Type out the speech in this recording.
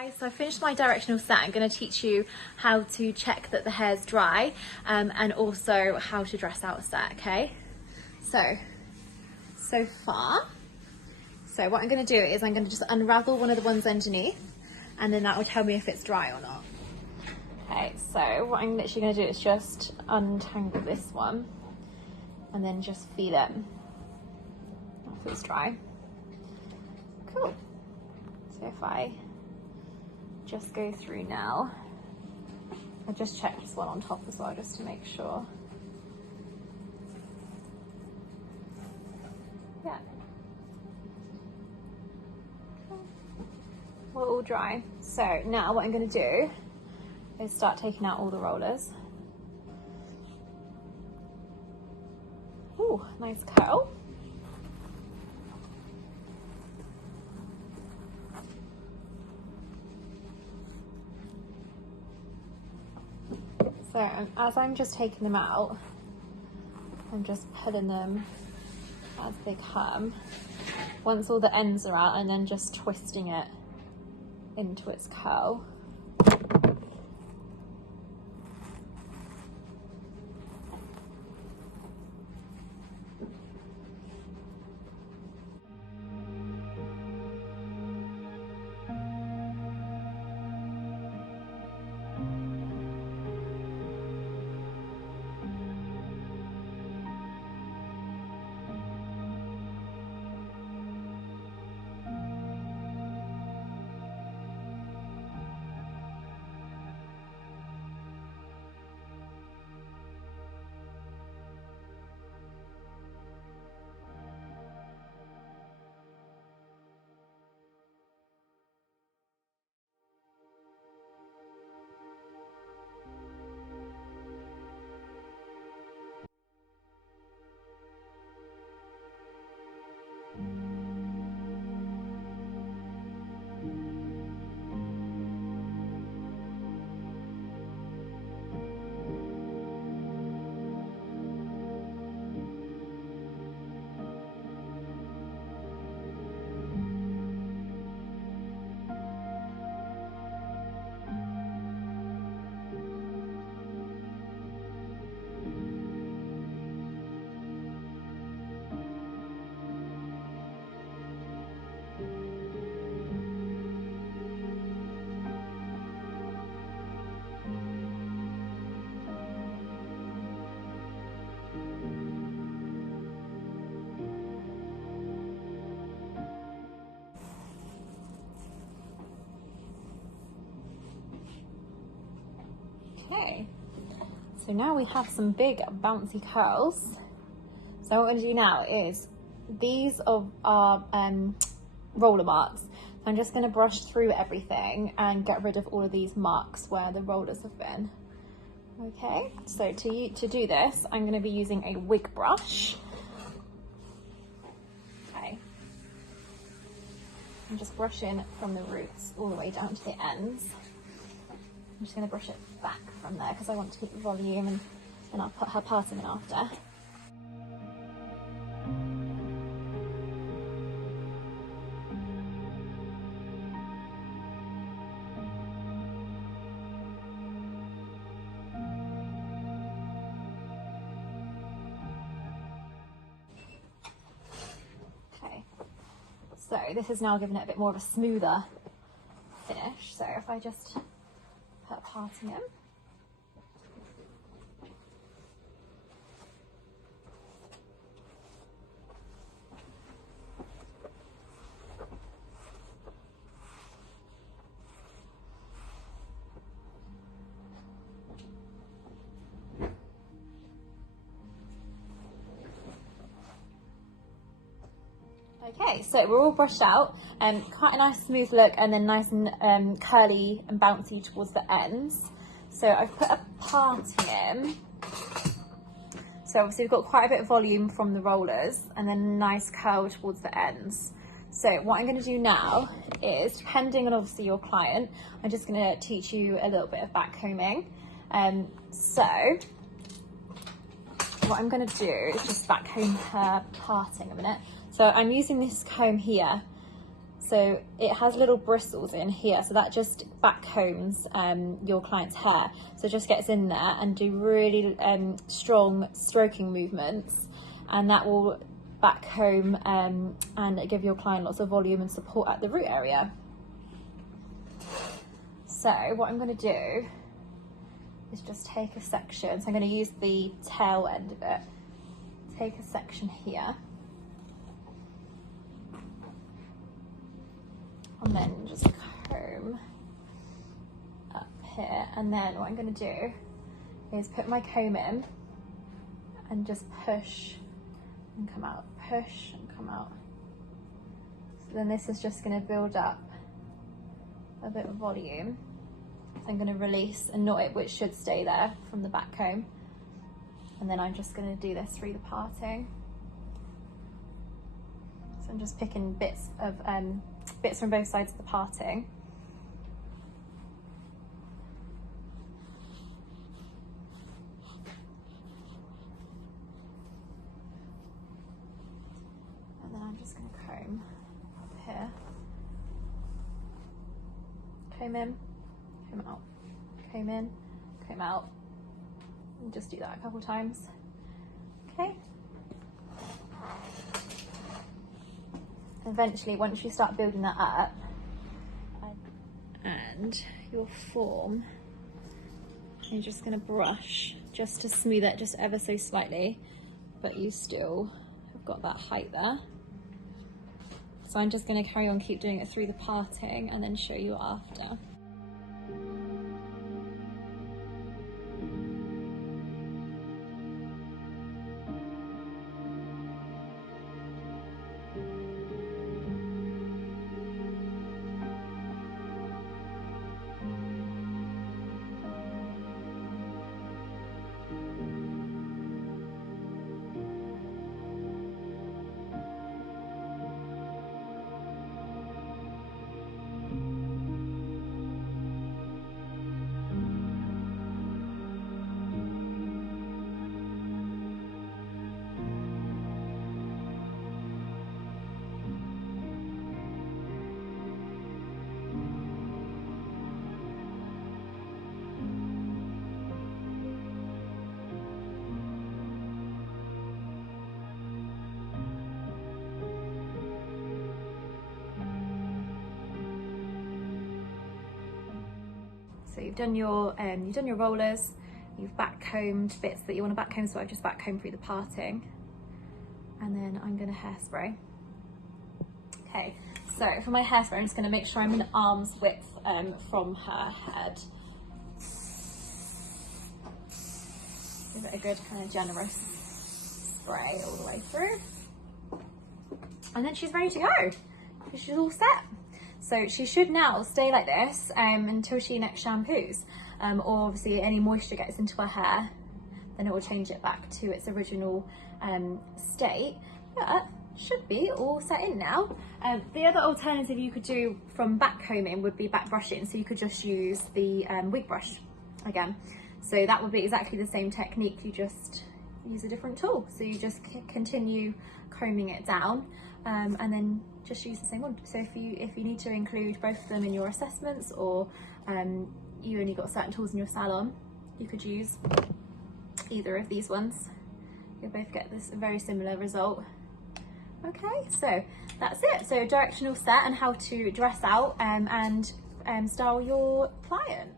Guys, so I finished my directional set. I'm going to teach you how to check that the hair's dry and also how to dress out a set, okay? So far, what I'm going to do is I'm going to just unravel one of the ones underneath and then that will tell me if it's dry or not. Okay, so what I'm literally going to do is just untangle this one and then just feel it if it's dry. Cool. So if I just go through now, I just check this one on top as well just to make sure. Yeah. We're all dry. So now what I'm going to do is start taking out all the rollers. Ooh, nice curl. So as I'm just taking them out, I'm just pulling them as they come. Once all the ends are out, and then just twisting it into its curl. Okay, so now we have some big bouncy curls. So what we're going to do now is, these are roller marks. So I'm just going to brush through everything and get rid of all of these marks where the rollers have been. Okay, so to do this, I'm going to be using a wig brush. Okay, I'm just brushing from the roots all the way down to the ends. I'm just going to brush it back from there because I want to keep the volume, and then I'll put her parting in after. Okay, so this is now giving it a bit more of a smoother finish. So if I just put parting in. Okay, so we're all brushed out, quite a nice smooth look, and then nice and curly and bouncy towards the ends. So I've put a parting in. So obviously we've got quite a bit of volume from the rollers and then a nice curl towards the ends. So what I'm going to do now is, depending on obviously your client, I'm just going to teach you a little bit of back combing. So what I'm going to do is just back comb her parting a minute. So I'm using this comb here. So it has little bristles in here, so that just backcombs your client's hair. So it just gets in there and do really strong stroking movements, and that will backcomb and give your client lots of volume and support at the root area. So what I'm going to do is just take a section. So I'm going to use the tail end of it. Take a section here. And then just comb up here. And then what I'm going to do is put my comb in and just push and come out, push and come out. So then this is just going to build up a bit of volume. So I'm going to release and knot it, which should stay there from the back comb. And then I'm just going to do this through the parting. So I'm just picking bits from both sides of the parting. And then I'm just going to comb up here. Comb in, comb out, comb in, comb out. And just do that a couple times. Okay. Eventually, once you start building that up and your form, you're just going to brush just to smooth it just ever so slightly, but you still have got that height there. So I'm just going to carry on, keep doing it through the parting and then show you after. So you've done your rollers, you've backcombed bits that you want to backcomb, so I've just backcombed through the parting, and then I'm going to hairspray. Okay, so for my hairspray, I'm just going to make sure I'm in arm's width from her head. Give it a good kind of generous spray all the way through, and then she's ready to go. She's all set. So she should now stay like this until she next shampoos, or obviously any moisture gets into her hair, then it will change it back to its original state. But should be all set in now. The other alternative you could do from back combing would be back brushing, so you could just use the wig brush again. So that would be exactly the same technique, you just use a different tool. So you just continue combing it down and then just use the same one. So if you need to include both of them in your assessments, or you only got certain tools in your salon, you could use either of these ones. You'll both get this very similar result. Okay, so that's it. So directional set and how to dress out and style your client.